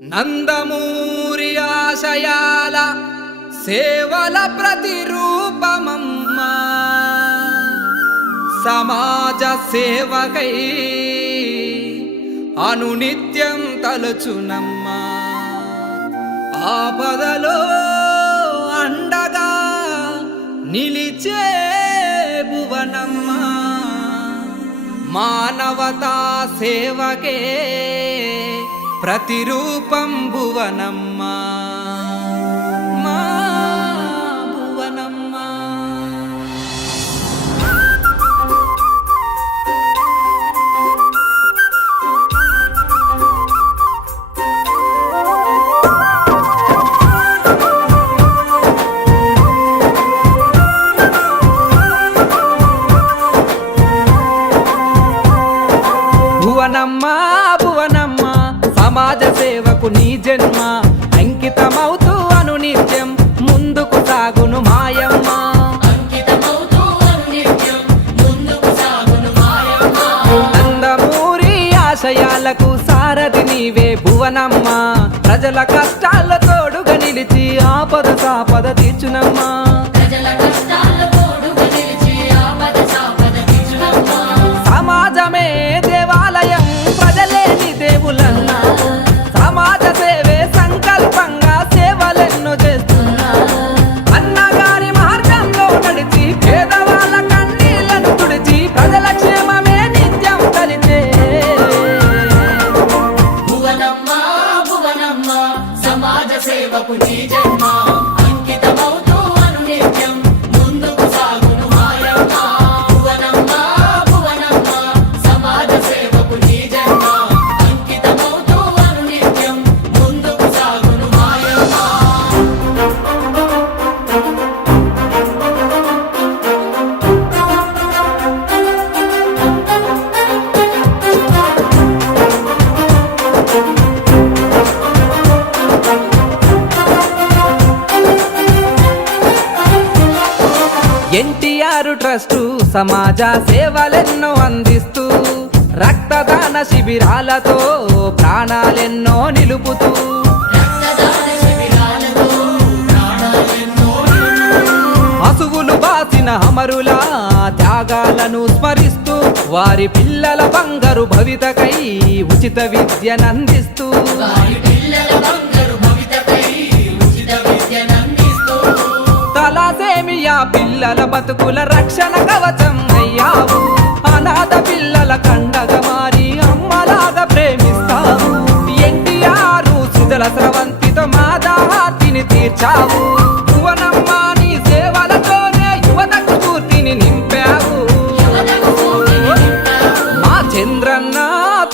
నందమూరి ఆశయాల సేవల ప్రతిరూపమమ్మా, సమాజ సేవకై అనునిత్యం తలచునమ్మా. ఆపదలో అండగా నిలిచే భువనమ్మా, మానవతా సేవకే ప్రతిరూపం భువనమ్మా, మా భువనమ్మా. భువనమ్మా భువనమ్మా, సమాజ సేవకు నీ జన్మ అంకితమవుతూ అనునిత్యం ముందుకు సాగును మాయమ్మ. నందమూరి ఆశయాలకు సారథి నీవే భువనమ్మ, ప్రజల కష్టాల తోడుగా నిలిచి ఆపద సాపద తీర్చునమ్మా. సమాజమే దేవాలయం, ప్రజలే నీ దేవులన్నా, సమాజ సేవే సంకల్పంగా సేవలెన్నో చేస్తున్నా. అన్నగారి మార్గంలో నడిచి పేదవాళ్ళ కన్నీళ్లను తుడిచి ప్రజల క్షేమమే నిత్యం తలిచే భువనమ్మా భువనమ్మా, సమాజ సేవకు నీ జన్మ అంకితమవుతూ అనునిత్యం ముందుకు సాగును మాయమ్మ. భువనమ్మా భువనమ్మా, సమాజ సేవకు నీ జన్మ అంకితమవుతూ అనునిత్యం ముందుకు సాగును మాయమ్మ. ఎన్టీఆర్ ట్రస్టు సమాజ సేవలెన్నో అందిస్తూ రక్తదాన శిబిరాలతో ప్రాణాలెన్నో నిలుపుతూ రక్తదాన శిబిరాలతో ప్రాణాలెన్నో అసువులు బాసిన అమరుల త్యాగాలను స్మరిస్తూ వారి పిల్లల బంగారు భవితకై ఉచిత విద్యనందిస్తూ వారి పిల్లల బంగారు భవితకై ఉచిత విద్యనందిస్తూ తలసేమియా పిల్లల బతుకుల రక్షణ కవచం అయ్యావు. అనాథ పిల్లల కండగా మారి అమ్మలాగా ప్రేమిస్తావు. ఎన్టీఆర్ సుజల స్రవంతితో మాదాహార్తిని తీర్చావు. భువనమ్మా నీ సేవలతోనే యువతకు స్ఫూర్తిని నింపావు. మా చంద్రన్న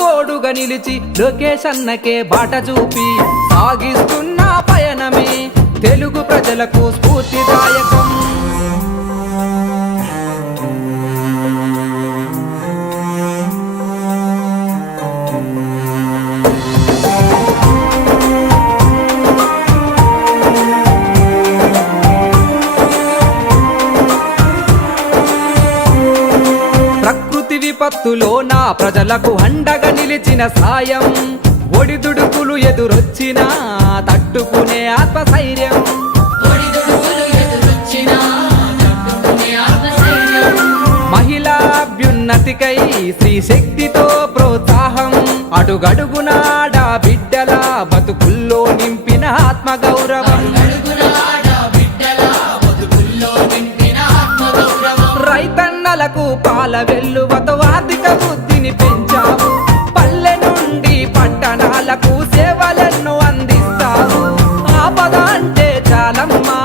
తోడుగా నిలిచి లోకేష్ అన్నకే బాట చూపి సాగిస్తున్న పయనమే తెలుగు ప్రజలకు స్ఫూర్తిదాయకం. ప్రకృతి విపత్తులో నా ప్రజలకు అండగా నిలిచిన సాయం, ఒడిదుడుకులు ఎదురొచ్చినా తట్టుకునే ఆత్మశైర్యం. ఒడిదుడుకులు ఎదురొచ్చినా తట్టుకునే ఆత్మశైర్యం. మహిళా అభ్యున్నతికై స్త్రీ శక్తితో ప్రోత్సాహం, అడుగడుగునాడ బిడ్డల బతుకుల్లో నింపిన ఆత్మగౌరవం. అడుగడుగున ఆడబిడ్డల బతుకుల్లో నింపిన ఆత్మగౌరవం. రైతన్నలకు పాల వెల్లువతో ఆర్థిక వృద్ధిని పెంచావు. పల్లె నుండి పట్టణాలకు సేవలెన్నో అందిస్తావు. ఆపద అంటే చాలమ్మా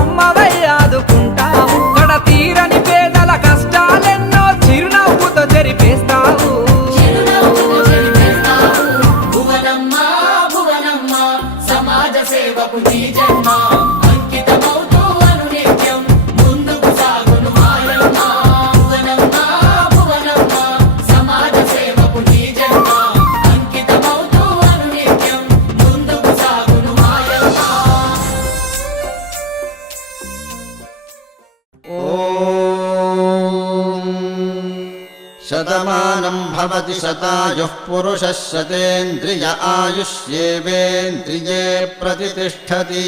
అమ్మవై ఆదుకుంటావు. కడ తీరని పేదల కష్టాలెన్నో చిరునవ్వుతో జరిపేస్తావు. చిరునవ్వుతో చెరిపేస్తావు. భువనమ్మా భువనమ్మా, సమాజ సేవకు నీ జన్మ అంకితమవుతూ అనునిత్యం ముందుకు సాగును మాయమ్మ. భువనమ్మా భువనమ్మా, సమాజ సేవకు నీ జన్మ అంకితమవుతూ అనునిత్యం ముందుకు సాగును మాయమ్మ. శతమానం भवति शतायुः पुरुषः शतेन्द्रिय आयुष्येवेन्द्रिये प्रतितिष्ठति।